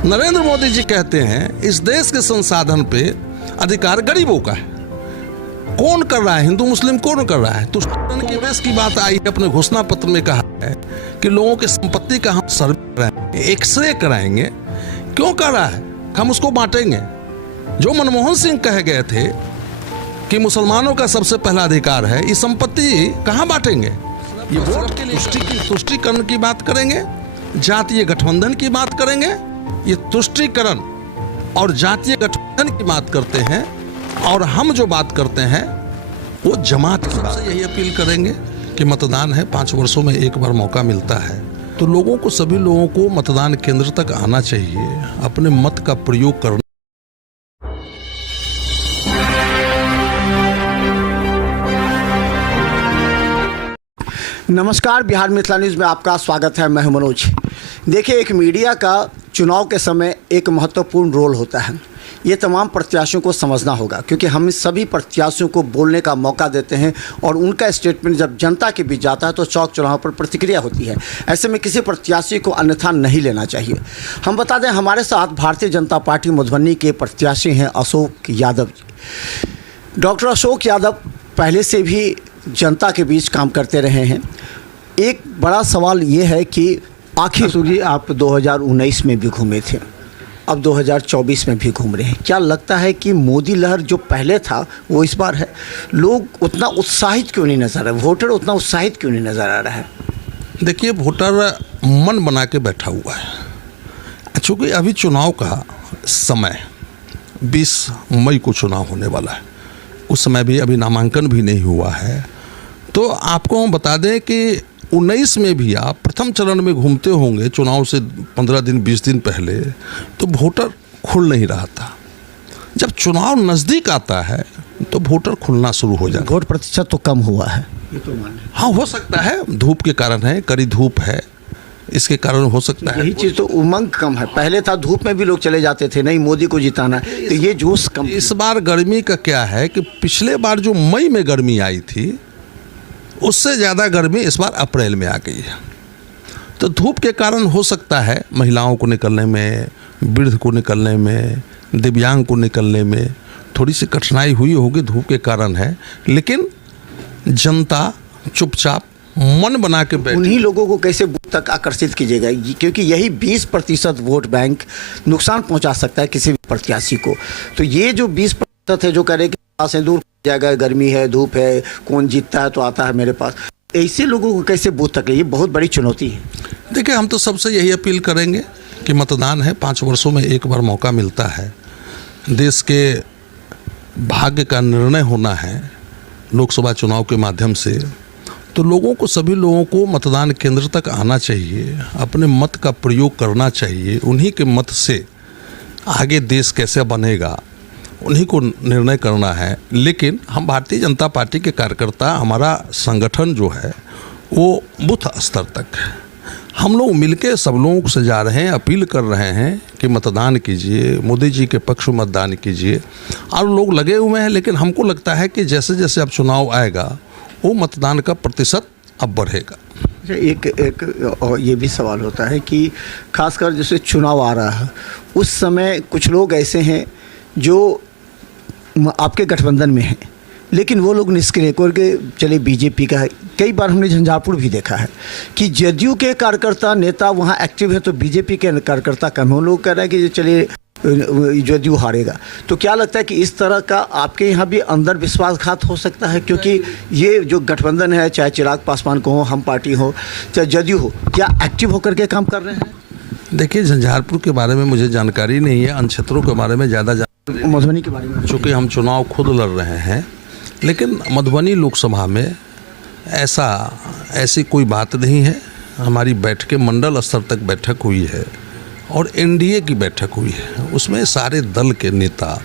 नरेंद्र मोदी जी कहते हैं इस देश के संसाधन पे अधिकार गरीबों का है। कौन कर रहा है? हिंदू मुस्लिम कौन कर रहा है? तो कांग्रेस की बात आई है, अपने घोषणा पत्र में कहा है कि लोगों की संपत्ति का हम सर्वे कराएंगे, एक्सरे कराएंगे। क्यों कर रहा है? हम उसको बांटेंगे। जो मनमोहन सिंह कह गए थे कि मुसलमानों का सबसे पहला अधिकार है, ये संपत्ति कहाँ बांटेंगे? ये वोट के लिए तुष्टीकरण की बात करेंगे, जातीय गठबंधन की बात करेंगे। ये तुष्टीकरण और जातीय गठबंधन की बात करते हैं, और हम जो बात करते हैं वो जमात की बात। यही अपील करेंगे कि मतदान है, 5 वर्षों में एक बार मौका मिलता है, तो लोगों को, सभी लोगों को मतदान केंद्र तक आना चाहिए, अपने मत का प्रयोग करना। नमस्कार, बिहार मिथिला न्यूज़ में आपका स्वागत है। मैं हूं मनोज। देखिए, एक मीडिया का चुनाव के समय एक महत्वपूर्ण रोल होता है। ये तमाम प्रत्याशियों को समझना होगा, क्योंकि हम सभी प्रत्याशियों को बोलने का मौका देते हैं और उनका स्टेटमेंट जब जनता के बीच जाता है तो चौक चौराहों पर प्रतिक्रिया होती है। ऐसे में किसी प्रत्याशी को अन्यथा नहीं लेना चाहिए। हम बता दें, हमारे साथ भारतीय जनता पार्टी मधुबनी के प्रत्याशी हैं अशोक यादव जी। डॉक्टर अशोक यादव पहले से भी जनता के बीच काम करते रहे हैं। एक बड़ा सवाल ये है कि आखिर जी आप 2019 में भी घूमे थे, अब 2024 में भी घूम रहे हैं। क्या लगता है कि मोदी लहर जो पहले था वो इस बार है? लोग उतना उत्साहित क्यों नहीं नजर आ रहे? वोटर उतना उत्साहित क्यों नहीं नजर आ रहा है? देखिए, वोटर मन बना के बैठा हुआ है। चूँकि अभी चुनाव का समय 20 मई को चुनाव होने वाला है, उस समय भी अभी नामांकन भी नहीं हुआ है। तो आपको हम बता दें कि 19 में भी आप प्रथम चरण में घूमते होंगे चुनाव से 15 दिन 20 दिन पहले, तो वोटर खुल नहीं रहा था। जब चुनाव नज़दीक आता है तो वोटर खुलना शुरू हो जाता है। वोट प्रतिशत तो कम हुआ है, ये तो मान। हाँ, हो सकता है धूप के कारण है, कड़ी धूप है, इसके कारण हो सकता है। यही चीज़ तो, उमंग कम है। पहले था धूप में भी लोग चले जाते थे, नहीं मोदी को जिताना, तो ये जोश कम। इस बार गर्मी का क्या है कि पिछले बार जो मई में गर्मी आई थी उससे ज़्यादा गर्मी इस बार अप्रैल में आ गई है। तो धूप के कारण हो सकता है महिलाओं को निकलने में, वृद्ध को निकलने में, दिव्यांग को निकलने में थोड़ी सी कठिनाई हुई होगी, धूप के कारण है। लेकिन जनता चुपचाप मन बना के बैठी। उन्हीं लोगों को कैसे बूथ तक आकर्षित कीजिएगा, क्योंकि यही 20% वोट बैंक नुकसान पहुंचा सकता है किसी भी प्रत्याशी को। तो ये जो 20% है जो कह रहे कि से दूर जाएगा, गर्मी है, धूप है, कौन जीतता है तो आता है मेरे पास, ऐसे लोगों को कैसे बूथ तक? ये बहुत बड़ी चुनौती है। देखिए, हम तो सबसे यही अपील करेंगे कि मतदान है, 5 वर्षों में एक बार मौका मिलता है। देश के भाग्य का निर्णय होना है लोकसभा चुनाव के माध्यम से, तो लोगों को, सभी लोगों को मतदान केंद्र तक आना चाहिए, अपने मत का प्रयोग करना चाहिए। उन्हीं के मत से आगे देश कैसे बनेगा उन्हीं को निर्णय करना है। लेकिन हम भारतीय जनता पार्टी के कार्यकर्ता, हमारा संगठन जो है वो बूथ स्तर तक है। हम लोग मिलके सब लोगों से जा रहे हैं, अपील कर रहे हैं कि मतदान कीजिए, मोदी जी के पक्ष में मतदान कीजिए, और लोग लगे हुए हैं। लेकिन हमको लगता है कि जैसे जैसे अब चुनाव आएगा वो मतदान का प्रतिशत अब बढ़ेगा। एक और ये भी सवाल होता है कि खासकर जैसे चुनाव आ रहा है उस समय कुछ लोग ऐसे हैं जो आपके गठबंधन में हैं, लेकिन वो लोग निष्क्रिय करके चले बीजेपी का है। कई बार हमने झंझारपुर भी देखा है कि जदयू के कार्यकर्ता नेता वहाँ एक्टिव है तो बीजेपी के कार्यकर्ता कम। हम लोग कह रहे हैं कि चलिए जदयू हारेगा। तो क्या लगता है कि इस तरह का आपके यहाँ भी अंदर विश्वासघात हो सकता है? क्योंकि ये जो गठबंधन है, चाहे चिराग पासवान को हो, हम पार्टी हो, चाहे जदयू हो, क्या एक्टिव होकर के काम कर रहे हैं? देखिए, झंझारपुर के बारे में मुझे जानकारी नहीं है, अन्य क्षेत्रों के बारे में ज़्यादा मधुबनी के बारे में, चूँकि हम चुनाव खुद लड़ रहे हैं। लेकिन मधुबनी लोकसभा में ऐसी कोई बात नहीं है। हमारी बैठकें मंडल स्तर तक बैठक हुई है और एनडीए की बैठक हुई है, उसमें सारे दल के नेता,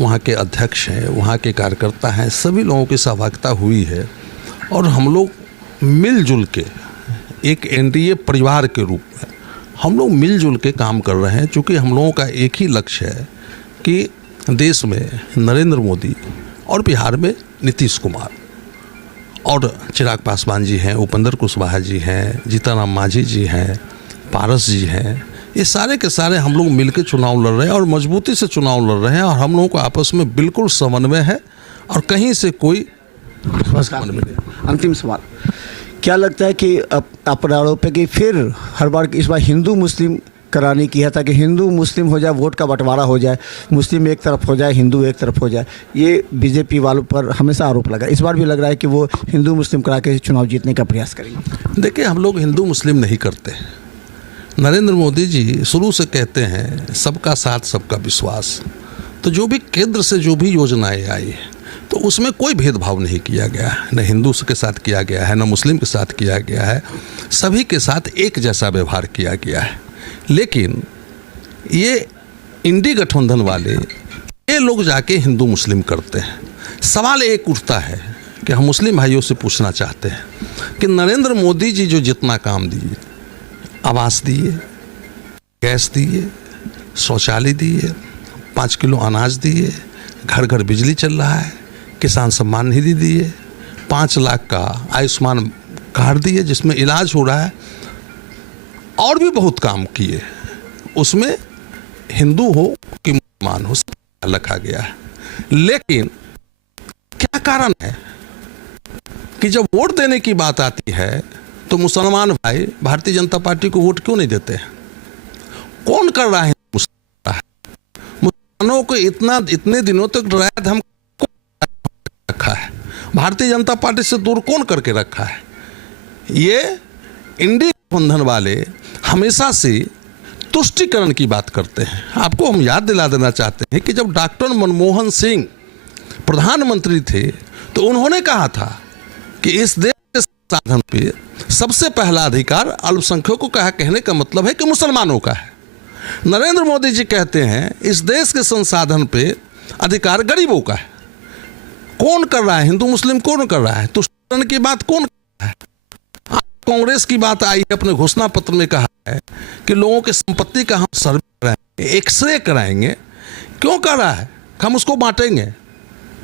वहाँ के अध्यक्ष हैं, वहाँ के कार्यकर्ता हैं, सभी लोगों की सहभागिता हुई है। और हम लोग मिलजुल के एक एनडीए परिवार के रूप में हम लोग मिलजुल के काम कर रहे हैं। चूँकि हम लोगों का एक ही लक्ष्य है कि देश में नरेंद्र मोदी और बिहार में नीतीश कुमार और चिराग पासवान जी हैं, उपेंद्र कुशवाहा जी हैं, जीतन राम मांझी जी हैं, पारस जी हैं, ये सारे के सारे हम लोग मिलकर चुनाव लड़ रहे हैं और मजबूती से चुनाव लड़ रहे हैं और हम लोगों को आपस में बिल्कुल समन्वय है और कहीं से कोई समन्वय नहीं। अंतिम सवाल, क्या लगता है कि आप आरोप है कि फिर हर बार इस बार हिंदू मुस्लिम कराने की है ताकि हिंदू मुस्लिम हो जाए, वोट का बंटवारा हो जाए, मुस्लिम एक तरफ हो जाए, हिंदू एक तरफ हो जाए, ये बीजेपी वालों पर हमेशा आरोप लगा। इस बार भी लग रहा है कि वो हिंदू मुस्लिम करा के चुनाव जीतने का प्रयास करेंगे। देखिए, हम लोग हिंदू मुस्लिम नहीं करते। नरेंद्र मोदी जी शुरू से कहते हैं सबका साथ सबका विश्वास, तो जो भी केंद्र से जो भी योजनाएं आई है तो उसमें कोई भेदभाव नहीं किया गया है, न हिंदू के साथ किया गया है न मुस्लिम के साथ किया गया है, सभी के साथ एक जैसा व्यवहार किया गया है। लेकिन ये इंडी गठबंधन वाले ये लोग जाके हिंदू मुस्लिम करते हैं। सवाल एक उठता है कि हम मुस्लिम भाइयों से पूछना चाहते हैं कि नरेंद्र मोदी जी जो जितना काम दिए, आवास दिए, गैस दिए, शौचालय दिए, 5 किलो अनाज दिए, घर घर बिजली चल रहा है, किसान सम्मान निधि दिए, 5 लाख का आयुष्मान कार्ड दिए जिसमें इलाज हो रहा है, और भी बहुत काम किए, उसमें हिंदू हो कि मुसलमान हो सब रखा गया है। लेकिन क्या कारण है कि जब वोट देने की बात आती है तो मुसलमान भाई भारतीय जनता पार्टी को वोट क्यों नहीं देते हैं? कौन कर रहा है? मुसलमानों को इतने दिनों तक डराया था, हम रखा है, भारतीय जनता पार्टी से दूर कौन करके रखा है? ये इंडी गठबंधन वाले हमेशा से तुष्टिकरण की बात करते हैं। आपको हम याद दिला देना चाहते हैं कि जब डॉक्टर मनमोहन सिंह प्रधानमंत्री थे तो उन्होंने कहा था कि इस देश के संसाधन पे सबसे पहला अधिकार अल्पसंख्यकों का है, कहने का मतलब है कि मुसलमानों का है। नरेंद्र मोदी जी कहते हैं इस देश के संसाधन पे अधिकार गरीबों का है। कौन कर रहा है? हिंदू मुस्लिम कौन कर रहा है? तुष्टिकरण की बात कौन कर रहा है? कांग्रेस की बात आई है, अपने घोषणा पत्र में कहा है कि लोगों की संपत्ति का हम सर्वे कराएंगे, एक्सरे कराएंगे। क्यों कर रहा है? हम उसको बांटेंगे।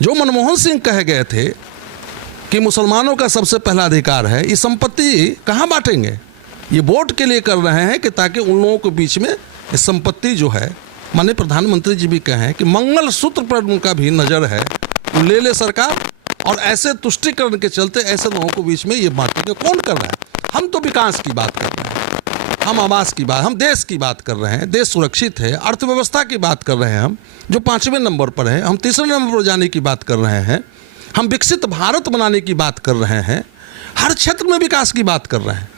जो मनमोहन सिंह कह गए थे कि मुसलमानों का सबसे पहला अधिकार है, ये संपत्ति कहाँ बांटेंगे? ये वोट के लिए कर रहे हैं कि ताकि उन लोगों के बीच में संपत्ति जो है, माननीय प्रधानमंत्री जी भी कहें कि मंगलसूत्र पर उनका भी नज़र है, ले ले सरकार, और ऐसे तुष्टिकरण के चलते ऐसे लोगों के बीच में ये बांटेंगे। कौन कर रहा है? हम तो विकास की बात कर रहे हैं, हम आवास की बात, हम देश की बात कर रहे हैं, देश सुरक्षित है, अर्थव्यवस्था की बात कर रहे हैं, हम जो 5वें नंबर पर है, हम 3रे नंबर पर जाने की बात कर रहे हैं, हम विकसित भारत बनाने की बात कर रहे हैं, हर क्षेत्र में विकास की बात कर रहे हैं।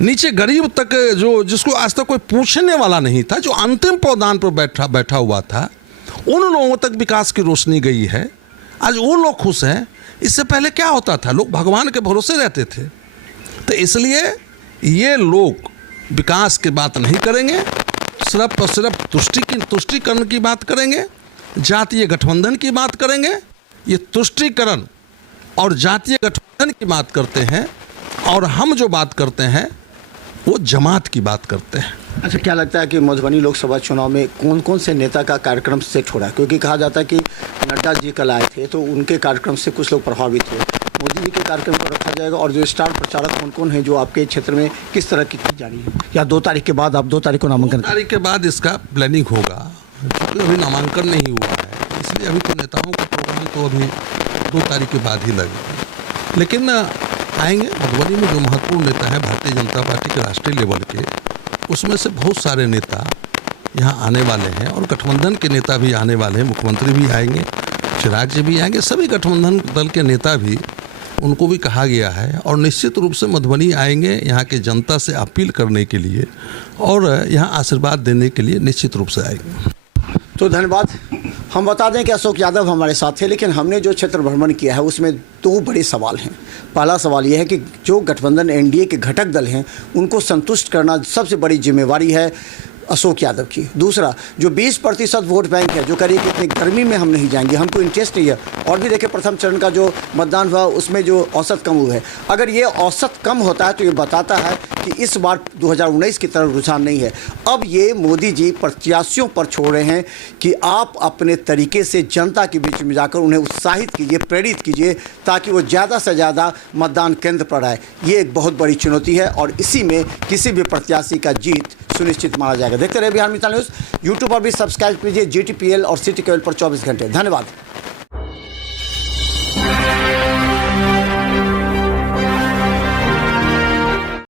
नीचे गरीब तक जो जिसको आज तक कोई पूछने वाला नहीं था, जो अंतिम पावदान पर बैठा हुआ था, उन लोगों तक विकास की रोशनी गई है। आज वो लोग खुश हैं। इससे पहले क्या होता था? लोग भगवान के भरोसे रहते थे। तो इसलिए ये लोग विकास की बात नहीं करेंगे, सिर्फ और सिर्फ तुष्टिकरण की बात करेंगे, जातीय गठबंधन की बात करेंगे। ये तुष्टिकरण और जातीय गठबंधन की बात करते हैं, और हम जो बात करते हैं वो जमात की बात करते हैं। अच्छा, क्या लगता है कि मधुबनी लोकसभा चुनाव में कौन कौन से नेता का कार्यक्रम सेट हो रहा है? क्योंकि कहा जाता है कि नड्डा जी कल आए थे तो उनके कार्यक्रम से कुछ लोग प्रभावित हुए। मोदी जी के कार्यक्रम को रखा जाएगा, और जो स्टार प्रचारक कौन कौन है जो आपके क्षेत्र में किस तरह की जा रही है? या 2 तारीख के बाद, आप 2 तारीख को नामांकन? 2 तारीख के बाद इसका प्लानिंग होगा, क्योंकि अभी नामांकन नहीं हुआ है, इसलिए अभी तो नेताओं का प्रोग्राम तो अभी 2 तारीख के बाद ही लगेगा। लेकिन आएंगे मधुबनी में जो महत्वपूर्ण नेता है भारतीय जनता पार्टी के राष्ट्रीय लेवल के, उसमें से बहुत सारे नेता यहाँ आने वाले हैं, और गठबंधन के नेता भी आने वाले हैं। मुख्यमंत्री भी आएंगे, चिराग जी भी आएंगे, सभी गठबंधन दल के नेता भी, उनको भी कहा गया है, और निश्चित रूप से मधुबनी आएंगे यहाँ के जनता से अपील करने के लिए और यहाँ आशीर्वाद देने के लिए निश्चित रूप से आएंगे। तो धन्यवाद। हम बता दें कि अशोक यादव हमारे साथ थे, लेकिन हमने जो क्षेत्र भ्रमण किया है उसमें 2 बड़े सवाल हैं। पहला सवाल यह है कि जो गठबंधन एनडीए के घटक दल हैं उनको संतुष्ट करना सबसे बड़ी जिम्मेवारी है अशोक यादव की। दूसरा, जो 20% वोट बैंक है, जो करीब इतनी गर्मी में हम नहीं जाएंगे, हमको इंटरेस्ट नहीं है। और भी देखिए, प्रथम चरण का जो मतदान हुआ उसमें जो औसत कम हुआ है, अगर ये औसत कम होता है तो ये बताता है कि इस बार 2019 की तरफ रुझान नहीं है। अब ये मोदी जी प्रत्याशियों पर छोड़ रहे हैं कि आप अपने तरीके से जनता के बीच में जाकर उन्हें उत्साहित कीजिए, प्रेरित कीजिए, ताकि वो ज़्यादा से ज़्यादा मतदान केंद्र पर आए। ये एक बहुत बड़ी चुनौती है, और इसी में किसी भी प्रत्याशी का जीत सुनिश्चित माना जाएगा। देखते रहिए बिहार मिसाल न्यूज़। यूट्यूब पर भी सब्सक्राइब कीजिए GTPL और सिटी केबल पर 24 घंटे। धन्यवाद।